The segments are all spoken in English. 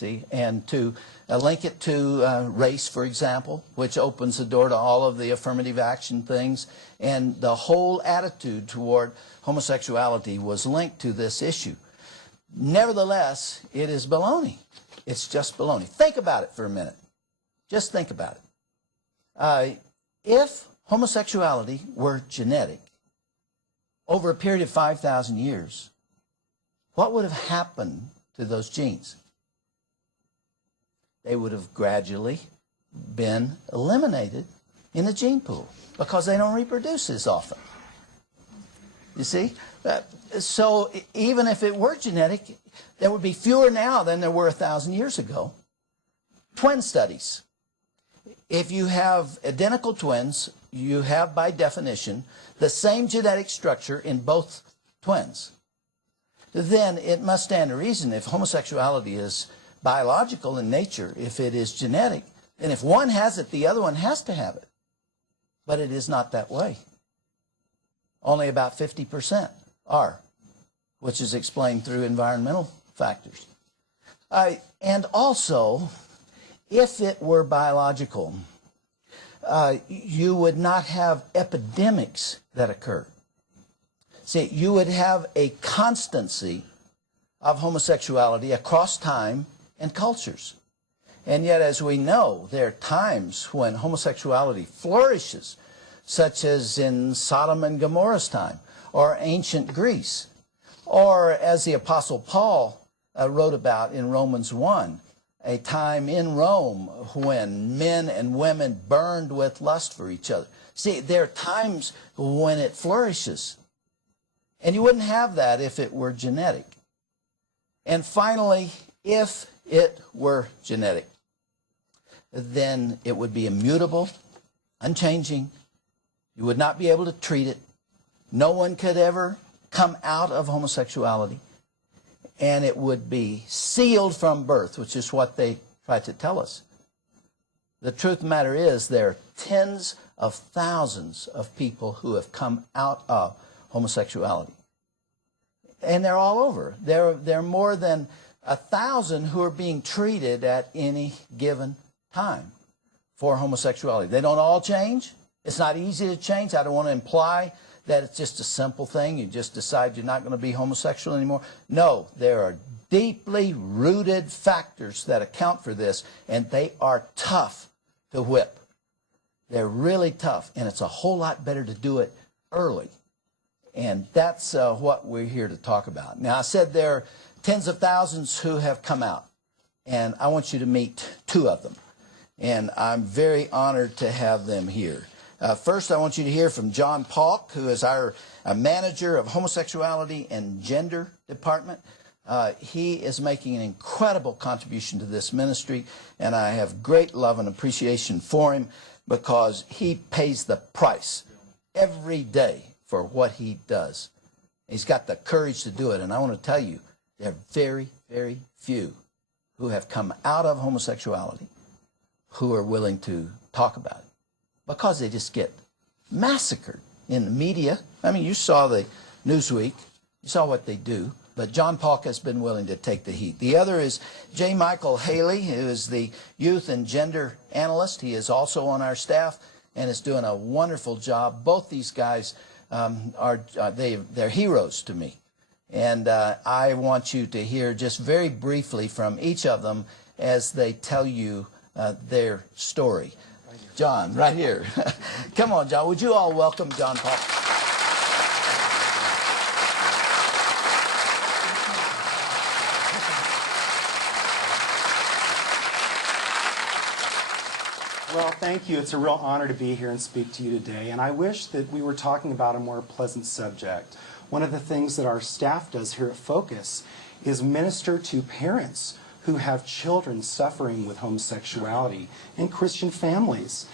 See, and to link it to race, for example, which opens the door to all of the affirmative action things, and the whole attitude toward homosexuality was linked to this issue. Nevertheless, it is baloney. It's just baloney. Think about it for a minute. Just think about it. If homosexuality were genetic, over a period of 5,000 years, what would have happened to those genes? They would have gradually been eliminated in the gene pool because they don't reproduce as often. You see? So even if it were genetic, there would be fewer now than there were 1,000 years ago. Twin studies. If you have identical twins, you have by definition the same genetic structure in both twins. Then it must stand to reason if homosexuality is biological in nature, if it is genetic, then if one has it, the other one has to have it. But it is not that way. Only about 50% are, which is explained through environmental factors. And also, if it were biological, you would not have epidemics that occur. See, you would have a constancy of homosexuality across time and cultures. And yet, as we know, there are times when homosexuality flourishes, such as in Sodom and Gomorrah's time, or ancient Greece, or as the Apostle Paul wrote about in Romans 1, a time in Rome when men and women burned with lust for each other. See, there are times when it flourishes. And you wouldn't have that if it were genetic. And finally, if it were genetic, then it would be immutable, unchanging. You would not be able to treat it. No one could ever come out of homosexuality. And it would be sealed from birth, which is what they try to tell us. The truth of the matter is there are tens of thousands of people who have come out of homosexuality. And they're all over. There are more than 1,000 who are being treated at any given time for homosexuality. They don't all change. It's not easy to change. I don't want to imply that it's just a simple thing. You just decide you're not going to be homosexual anymore. No, there are deeply rooted factors that account for this, and they are tough to whip. They're really tough, and it's a whole lot better to do it early. And that's what we're here to talk about. Now, I said there are tens of thousands who have come out, and I want you to meet two of them. And I'm very honored to have them here. First, I want you to hear from John Paulk, who is our manager of homosexuality and gender department. He is making an incredible contribution to this ministry, and I have great love and appreciation for him because he pays the price every day for what he does. He's got the courage to do it, and I want to tell you, there are very, very few who have come out of homosexuality who are willing to talk about it because they just get massacred in the media. I mean, you saw the Newsweek, you saw what they do, but John Paulk has been willing to take the heat. The other is J. Michael Haley, who is the youth and gender analyst. He is also on our staff and is doing a wonderful job. Both these guys they're heroes to me. And I want you to hear just very briefly from each of them as they tell you their story. John, right here. Come on, John. Would you all welcome John Paulk? Well, thank you. It's a real honor to be here and speak to you today. And I wish that we were talking about a more pleasant subject. One of the things that our staff does here at Focus is minister to parents who have children suffering with homosexuality in Christian families.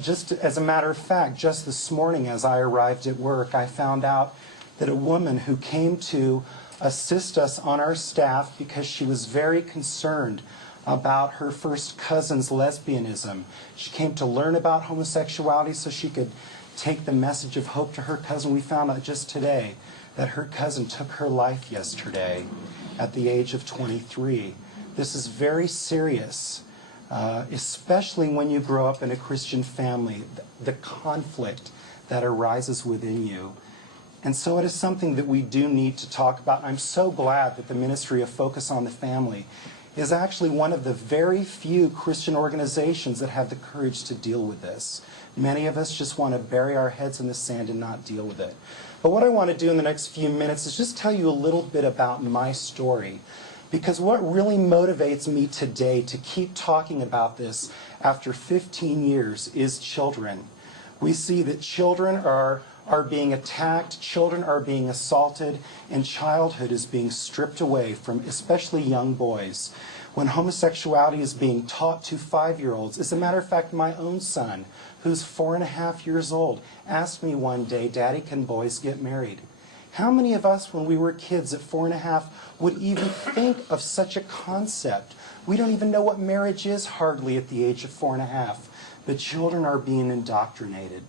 Just as a matter of fact, just this morning as I arrived at work, I found out that a woman who came to assist us on our staff because she was very concerned about her first cousin's lesbianism. She came to learn about homosexuality so she could take the message of hope to her cousin. We found out just today that her cousin took her life yesterday at the age of 23. This is very serious, especially when you grow up in a Christian family, the conflict that arises within you. And so it is something that we do need to talk about. I'm so glad that the Ministry of Focus on the Family is actually one of the very few Christian organizations that have the courage to deal with this. Many of us just want to bury our heads in the sand and not deal with it. But what I want to do in the next few minutes is just tell you a little bit about my story. Because what really motivates me today to keep talking about this after 15 years is children. We see that children are being attacked, children are being assaulted, and childhood is being stripped away from especially young boys. When homosexuality is being taught to 5-year-olds, as a matter of fact, my own son, who's 4.5 years old, asked me one day, "Daddy, can boys get married?" How many of us, when we were kids at 4.5, would even think of such a concept? We don't even know what marriage is hardly at the age of 4.5. But children are being indoctrinated.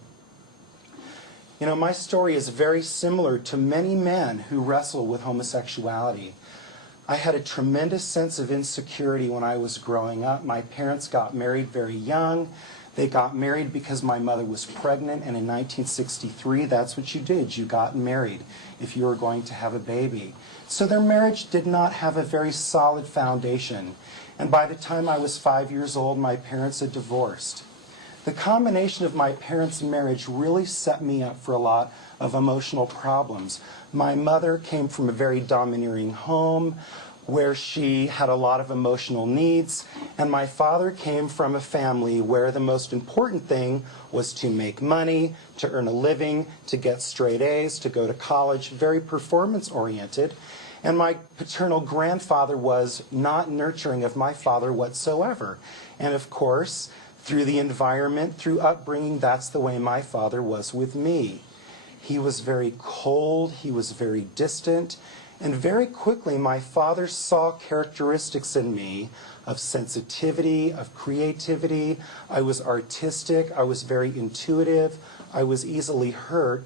You know, my story is very similar to many men who wrestle with homosexuality. I had a tremendous sense of insecurity when I was growing up. My parents got married very young. They got married because my mother was pregnant, and in 1963, that's what you did. You got married if you were going to have a baby. So their marriage did not have a very solid foundation. And by the time I was 5 years old, my parents had divorced. The combination of my parents' marriage really set me up for a lot of emotional problems. My mother came from a very domineering home where she had a lot of emotional needs, and my father came from a family where the most important thing was to make money, to earn a living, to get straight A's, to go to college, very performance-oriented. And my paternal grandfather was not nurturing of my father whatsoever. And of course, through the environment, through upbringing, that's the way my father was with me. He was very cold, he was very distant, and very quickly my father saw characteristics in me of sensitivity, of creativity. I was artistic, I was very intuitive, I was easily hurt,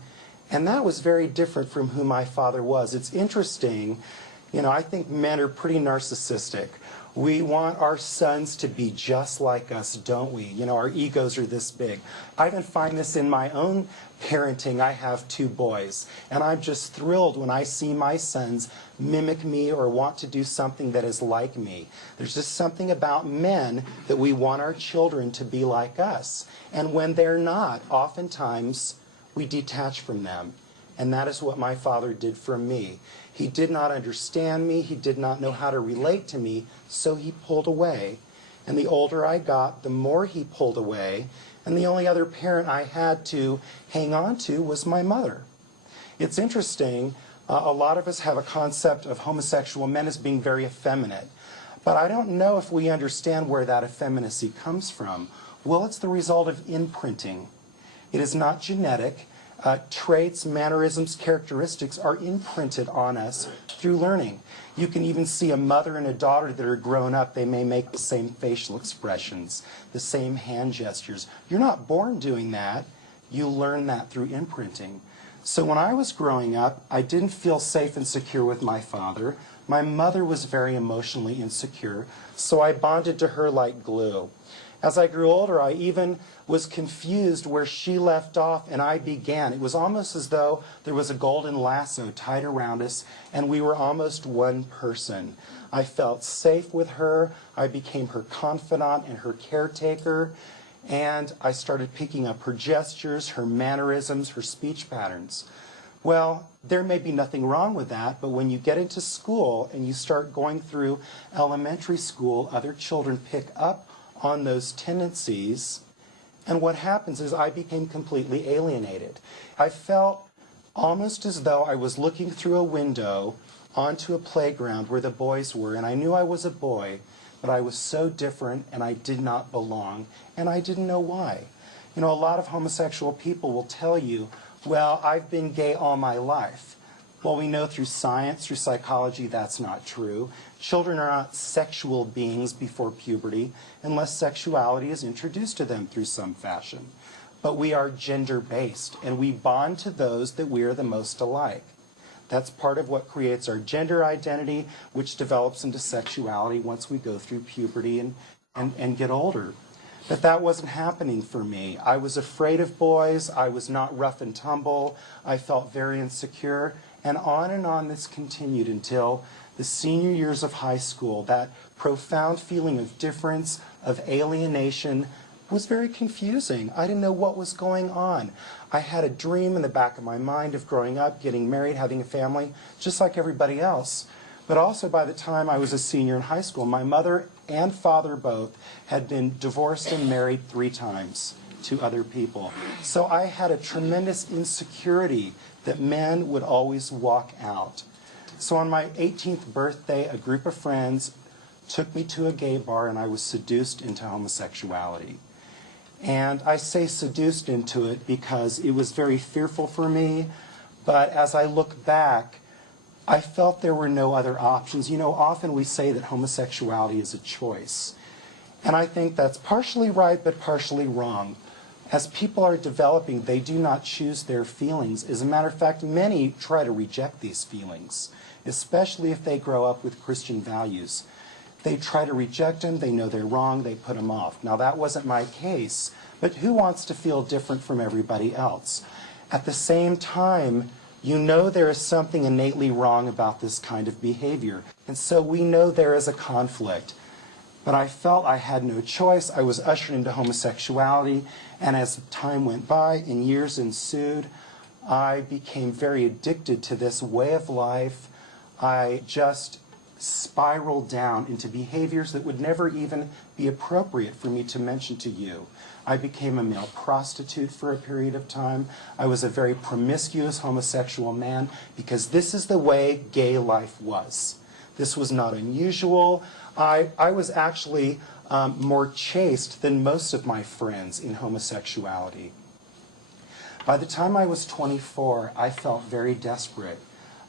and that was very different from who my father was. It's interesting, you know, I think men are pretty narcissistic. We want our sons to be just like us, don't we? You know, our egos are this big. I even find this in my own parenting. I have 2 boys, and I'm just thrilled when I see my sons mimic me or want to do something that is like me. There's just something about men that we want our children to be like us. And when they're not, oftentimes we detach from them. And that is what my father did for me. He did not understand me. He did not know how to relate to me, so he pulled away. And the older I got, the more he pulled away. And the only other parent I had to hang on to was my mother. It's interesting, a lot of us have a concept of homosexual men as being very effeminate. But I don't know if we understand where that effeminacy comes from. Well, it's the result of imprinting. It is not genetic. Traits, mannerisms, characteristics are imprinted on us through learning. You can even see a mother and a daughter that are grown up. They may make the same facial expressions, the same hand gestures. You're not born doing that. You learn that through imprinting. So when I was growing up, I didn't feel safe and secure with my father. My mother was very emotionally insecure, so I bonded to her like glue. As I grew older, I even was confused where she left off and I began. It was almost as though there was a golden lasso tied around us and we were almost one person. I felt safe with her. I became her confidant and her caretaker. And I started picking up her gestures, her mannerisms, her speech patterns. Well, there may be nothing wrong with that, but when you get into school and you start going through elementary school, other children pick up on those tendencies, and what happens is I became completely alienated. I felt almost as though I was looking through a window onto a playground where the boys were, and I knew I was a boy, but I was so different and I did not belong, and I didn't know why. You know, a lot of homosexual people will tell you, well, I've been gay all my life. Well, we know through science, through psychology, that's not true. Children are not sexual beings before puberty unless sexuality is introduced to them through some fashion. But we are gender-based, and we bond to those that we are the most alike. That's part of what creates our gender identity, which develops into sexuality once we go through puberty and get older. But that wasn't happening for me. I was afraid of boys. I was not rough and tumble. I felt very insecure. And on this continued until the senior years of high school. That profound feeling of difference, of alienation, was very confusing. I didn't know what was going on. I had a dream in the back of my mind of growing up, getting married, having a family, just like everybody else. But also by the time I was a senior in high school, my mother and father both had been divorced and married 3 times to other people. So I had a tremendous insecurity that men would always walk out. So on my 18th birthday, a group of friends took me to a gay bar and I was seduced into homosexuality. And I say seduced into it because it was very fearful for me, but as I look back, I felt there were no other options. You know, often we say that homosexuality is a choice. And I think that's partially right, but partially wrong. As people are developing, they do not choose their feelings. As a matter of fact, many try to reject these feelings, especially if they grow up with Christian values. They try to reject them, they know they're wrong, they put them off. Now that wasn't my case, but who wants to feel different from everybody else? At the same time, you know there is something innately wrong about this kind of behavior. And so we know there is a conflict. But I felt I had no choice. I was ushered into homosexuality, and as time went by and years ensued, I became very addicted to this way of life. I just spiraled down into behaviors that would never even be appropriate for me to mention to you. I became a male prostitute for a period of time. I was a very promiscuous homosexual man because this is the way gay life was. This was not unusual. I was actually more chaste than most of my friends in homosexuality. By the time I was 24, I felt very desperate.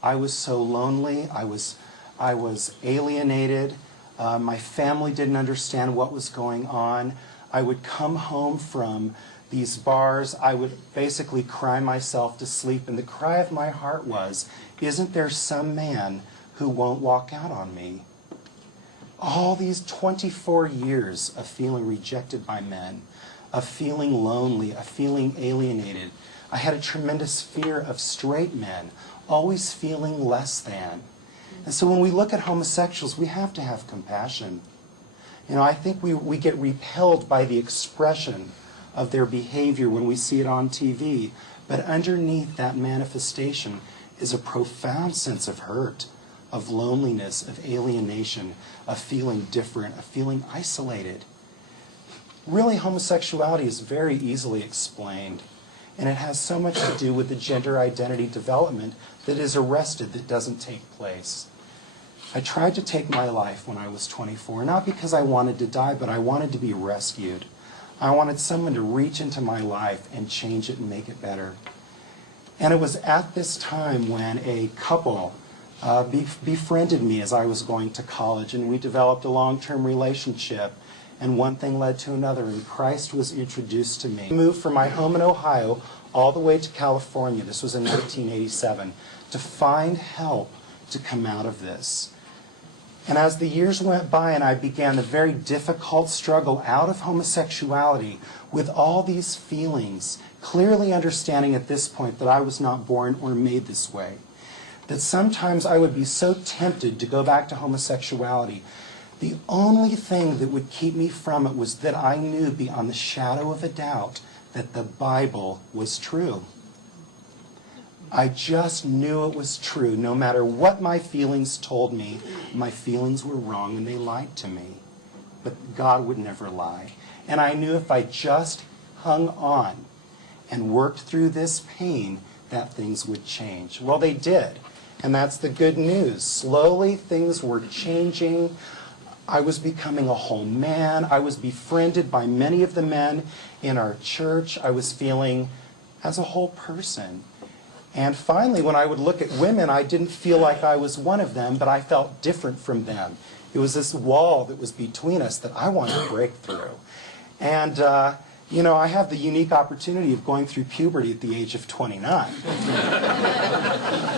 I was so lonely. I was alienated. My family didn't understand what was going on. I would come home from these bars. I would basically cry myself to sleep, and the cry of my heart was, isn't there some man who won't walk out on me? All these 24 years of feeling rejected by men, of feeling lonely, of feeling alienated. I had a tremendous fear of straight men, always feeling less than. And so when we look at homosexuals, we have to have compassion. You know, I think we get repelled by the expression of their behavior when we see it on TV. But underneath that manifestation is a profound sense of hurt, of loneliness, of alienation, of feeling different, of feeling isolated. Really, homosexuality is very easily explained. And it has so much to do with the gender identity development that is arrested, that doesn't take place. I tried to take my life when I was 24, not because I wanted to die, but I wanted to be rescued. I wanted someone to reach into my life and change it and make it better. And it was at this time when a couple befriended me as I was going to college, and we developed a long-term relationship. And one thing led to another, and Christ was introduced to me. I moved from my home in Ohio all the way to California, this was in 1987, to find help to come out of this. And as the years went by and I began the very difficult struggle out of homosexuality with all these feelings, clearly understanding at this point that I was not born or made this way, that sometimes I would be so tempted to go back to homosexuality. The only thing that would keep me from it was that I knew beyond the shadow of a doubt that the Bible was true. I just knew it was true. No matter what my feelings told me, my feelings were wrong and they lied to me. But God would never lie. And I knew if I just hung on and worked through this pain, that things would change. Well, they did. And that's the good news. Slowly, things were changing. I was becoming a whole man. I was befriended by many of the men in our church. I was feeling as a whole person. And finally, when I would look at women, I didn't feel like I was one of them, but I felt different from them. It was this wall that was between us that I wanted to break through. And, you know, I have the unique opportunity of going through puberty at the age of 29.